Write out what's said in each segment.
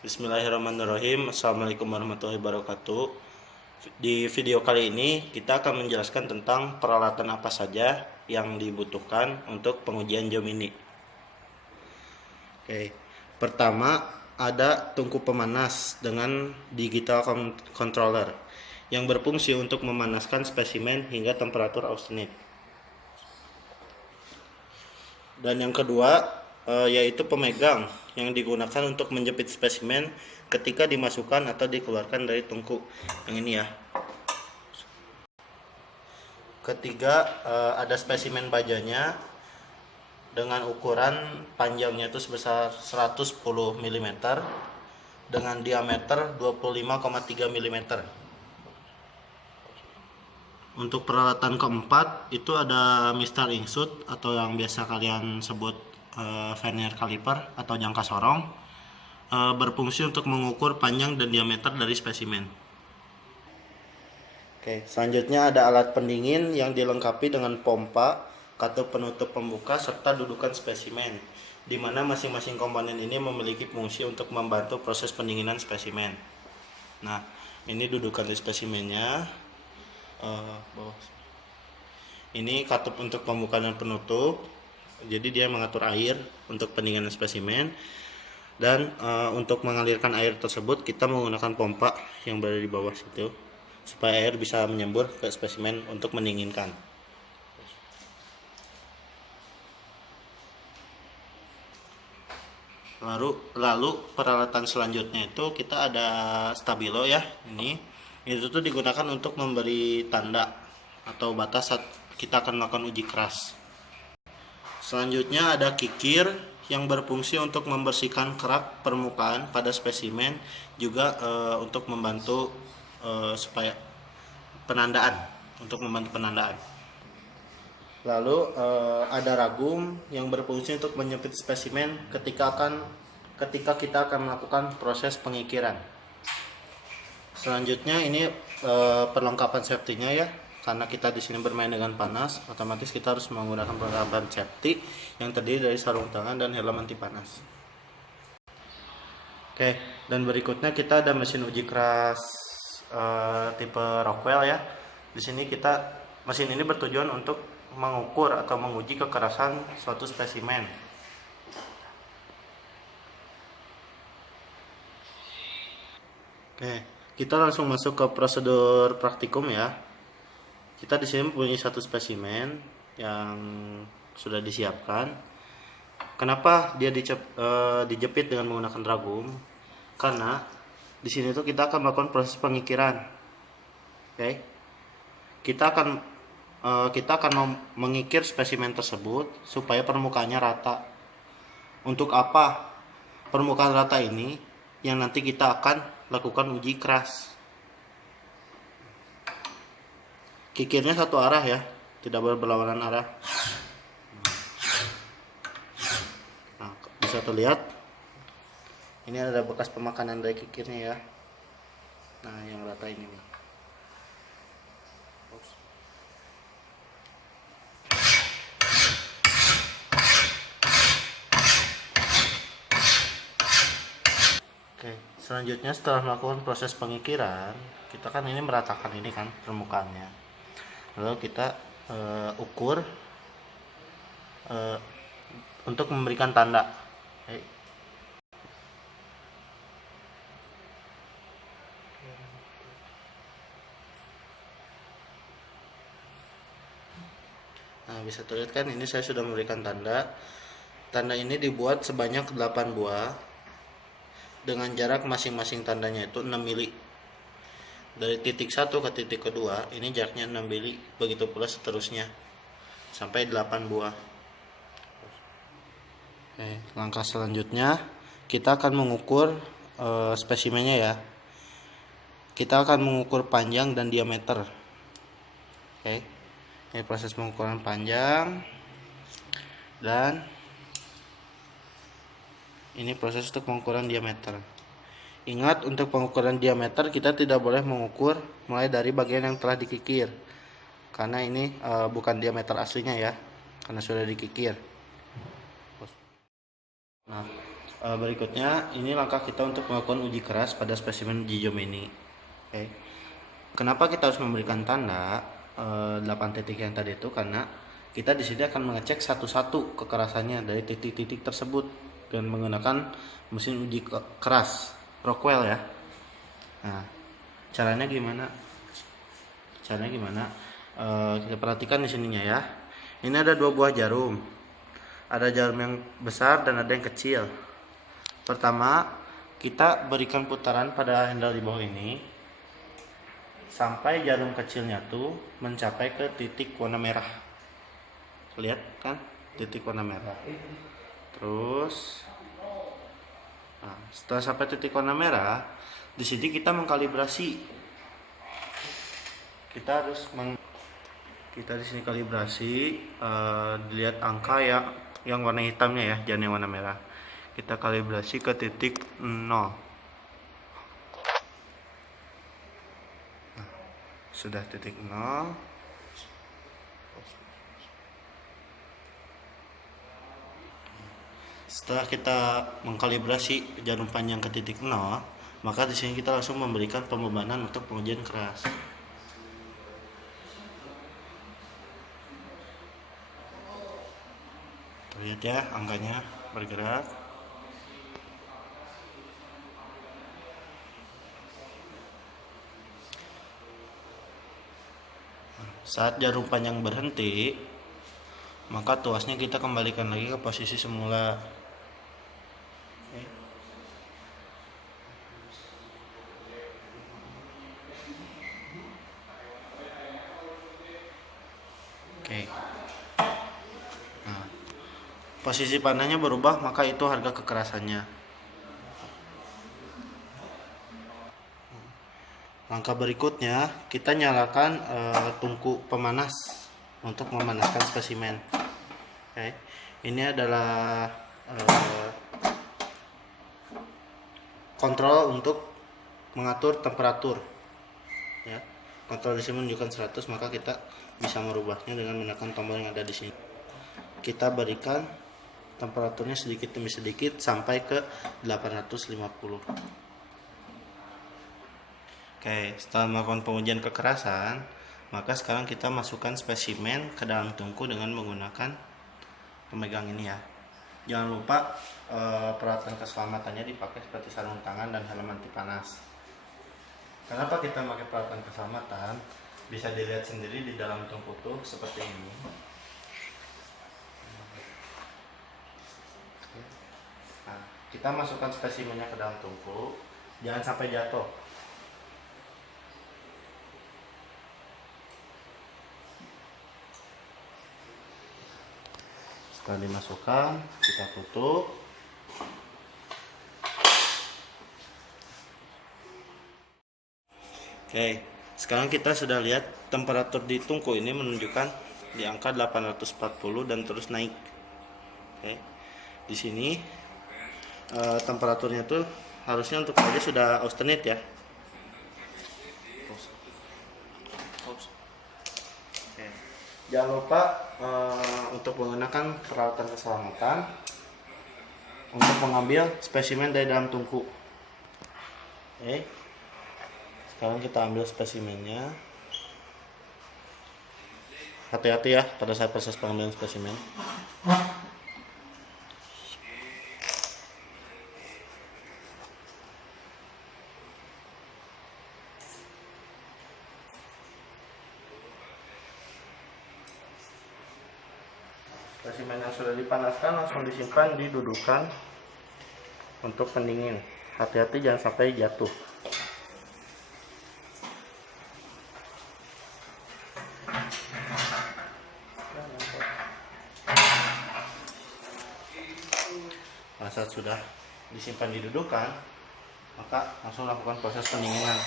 Bismillahirrahmanirrahim. Assalamualaikum warahmatullahi wabarakatuh. Di video kali ini kita akan menjelaskan tentang peralatan apa saja yang dibutuhkan untuk pengujian Gemini. Oke. Pertama, ada tungku pemanas dengan digital controller yang berfungsi untuk memanaskan spesimen hingga temperatur austenit. Dan yang kedua yaitu pemegang yang digunakan untuk menjepit spesimen ketika dimasukkan atau dikeluarkan dari tungku. Yang ini ya. Ketiga, ada spesimen bajanya dengan ukuran panjangnya itu sebesar 110 mm dengan diameter 25,3 mm. Untuk peralatan keempat itu ada Mr. Inkshot atau yang biasa kalian sebut vernier caliper atau jangka sorong, berfungsi untuk mengukur panjang dan diameter dari spesimen. Oke, selanjutnya ada alat pendingin yang dilengkapi dengan pompa, katup penutup pembuka, serta dudukan spesimen, di mana masing-masing komponen ini memiliki fungsi untuk membantu proses pendinginan spesimen. Nah, ini dudukan di spesimennya. Ini katup untuk pembuka dan penutup, jadi dia mengatur air untuk pendinginan spesimen. Dan untuk mengalirkan air tersebut kita menggunakan pompa yang berada di bawah situ, supaya air bisa menyembur ke spesimen untuk mendinginkan. Lalu peralatan selanjutnya itu kita ada stabilo ya. Itu tuh digunakan untuk memberi tanda atau batas saat kita akan melakukan uji keras. Selanjutnya ada kikir yang berfungsi untuk membersihkan kerak permukaan pada spesimen, juga untuk membantu supaya membantu penandaan. Lalu ada ragum yang berfungsi untuk menyempit spesimen ketika kita akan melakukan proses pengikiran. Selanjutnya ini perlengkapan safety-nya ya. Karena kita di sini bermain dengan panas, otomatis kita harus menggunakan perlengkapan safety yang terdiri dari sarung tangan dan helm anti panas. Oke, dan berikutnya kita ada mesin uji keras tipe Rockwell ya. Di sini mesin ini bertujuan untuk mengukur atau menguji kekerasan suatu spesimen. Oke, kita langsung masuk ke prosedur praktikum ya. Kita di sini mempunyai satu spesimen yang sudah disiapkan. Kenapa dia dijepit dengan menggunakan ragum? Karena di sini tuh kita akan melakukan proses pengikiran. Oke. Kita akan mengikir spesimen tersebut supaya permukaannya rata. Untuk apa permukaan rata ini? Yang nanti kita akan lakukan uji keras. Kikirnya satu arah ya, tidak berlawanan arah. Nah, bisa terlihat ini ada bekas pemakanan dari kikirnya ya. Nah, yang rata ini nih. Oke, selanjutnya setelah melakukan proses pengikiran, kita kan ini meratakan ini kan permukaannya. Lalu kita ukur untuk memberikan tanda. Nah, bisa terlihat kan ini saya sudah memberikan tanda. Tanda ini dibuat sebanyak 8 buah dengan jarak masing-masing tandanya itu 6 mili. Dari titik 1 ke titik kedua ini jaraknya 6 mili, begitu pula seterusnya sampai 8 buah. Oke, langkah selanjutnya kita akan mengukur spesimennya ya. Kita akan mengukur panjang dan diameter. Oke, ini proses pengukuran panjang dan ini proses untuk pengukuran diameter. Ingat, untuk pengukuran diameter kita tidak boleh mengukur mulai dari bagian yang telah dikikir, karena ini bukan diameter aslinya ya, karena sudah dikikir. Nah, Berikutnya ini langkah kita untuk melakukan uji keras pada spesimen Gijom ini. Oke. Kenapa kita harus memberikan tanda 8 titik yang tadi itu? Karena kita di sini akan mengecek satu-satu kekerasannya dari titik-titik tersebut dengan menggunakan mesin uji keras Rockwell ya. Nah, caranya gimana? Kita perhatikan di sininya ya. Ini ada 2 buah jarum. Ada jarum yang besar dan ada yang kecil. Pertama, kita berikan putaran pada handle di bawah ini sampai jarum kecilnya tuh mencapai ke titik warna merah. Lihat kan, titik warna merah. Terus, nah, setelah sampai titik warna merah, di sini kita mengkalibrasi. Kita di sini kalibrasi, dilihat angka ya, yang warna hitamnya ya, jangan yang warna merah. Kita kalibrasi ke titik 0. Nah, sudah titik 0. Setelah kita mengkalibrasi jarum panjang ke titik 0, maka di sini kita langsung memberikan pembebanan untuk pengujian keras. Lihat ya, angkanya bergerak. Saat jarum panjang berhenti, maka tuasnya kita kembalikan lagi ke posisi semula. Oke. Nah, posisi panahnya berubah, maka itu harga kekerasannya. Langkah berikutnya, kita nyalakan tungku pemanas untuk memanaskan spesimen. Oke. Ini adalah kontrol untuk mengatur temperatur. Ya. Kontrol di sini menunjukkan 100, maka kita bisa merubahnya dengan menekan tombol yang ada di sini. Kita berikan temperaturnya sedikit demi sedikit sampai ke 850. Oke, setelah melakukan pengujian kekerasan, maka sekarang kita masukkan spesimen ke dalam tungku dengan menggunakan pemegang ini ya. Jangan lupa peralatan keselamatannya dipakai seperti sarung tangan dan helm anti panas. Kenapa kita pakai peralatan keselamatan? Bisa dilihat sendiri di dalam tungku tuh seperti ini. Nah, kita masukkan spesimennya ke dalam tungku, jangan sampai jatuh. Setelah dimasukkan, kita tutup. Oke, sekarang kita sudah lihat temperatur di tungku ini menunjukkan di angka 840 dan terus naik. Oke, di sini temperaturnya tuh harusnya untuk aja sudah austenite ya. Oke. Jangan lupa untuk menggunakan peralatan keselamatan untuk mengambil spesimen dari dalam tungku. Oke. Sekarang kita ambil spesimennya. Hati-hati ya pada saat proses pengambilan spesimen. Spesimen yang sudah dipanaskan langsung disimpan di dudukan untuk pendingin. Hati-hati jangan sampai jatuh. Nah, saat sudah disimpan di dudukan, maka langsung lakukan proses pendinginan.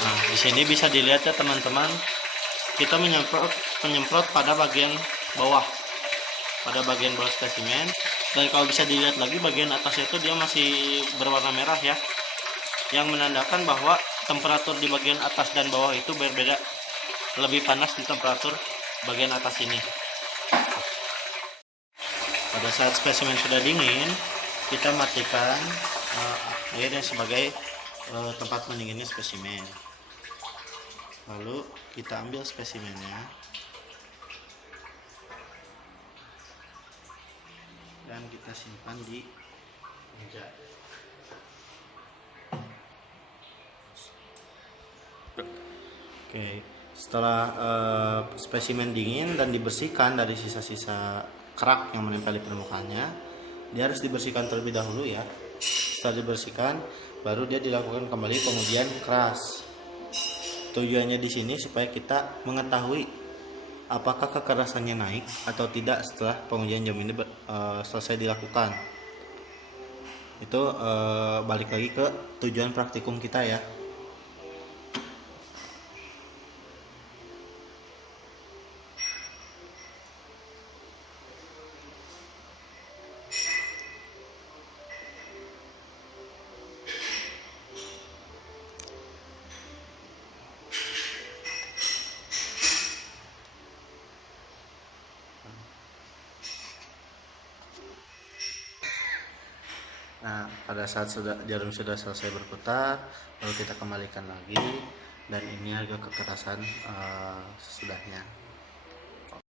Nah, di sini bisa dilihat ya teman-teman, kita menyemprot pada bagian bawah spesimen Dan kalau bisa dilihat lagi bagian atasnya itu dia masih berwarna merah ya, yang menandakan bahwa temperatur di bagian atas dan bawah itu berbeda, lebih panas di temperatur bagian atas ini. Pada saat spesimen sudah dingin, kita matikan airnya sebagai tempat mendinginnya spesimen. Lalu kita ambil spesimennya dan kita simpan di meja. Oke, setelah spesimen dingin dan dibersihkan dari sisa-sisa kerak yang menempel di permukaannya, dia harus dibersihkan terlebih dahulu ya. Setelah dibersihkan, baru dia dilakukan kembali pengujian keras. Tujuannya di sini supaya kita mengetahui apakah kekerasannya naik atau tidak setelah pengujian jam ini selesai dilakukan. Itu balik lagi ke tujuan praktikum kita ya. Nah, pada saat jarum sudah selesai berputar, lalu kita kembalikan lagi, dan ini harga kekerasan sesudahnya.